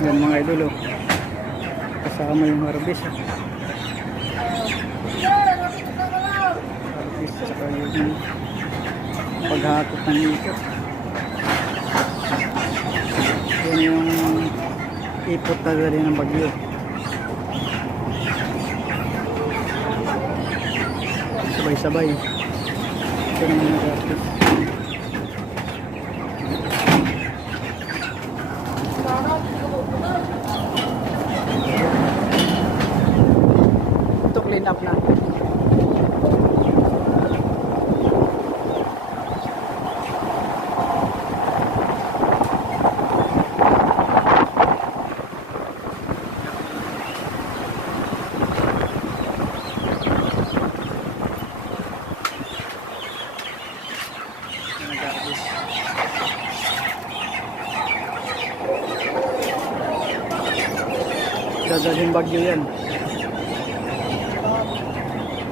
Yan mga idol oh. Kasama yung harvest ah. Harvest saka yung paghakot ng ikot. Yan yung ipot talaga rin ng bagyo. Sabay-sabay. Ito naman yung harvest. Clean up na. Dadalhin bagyo yan.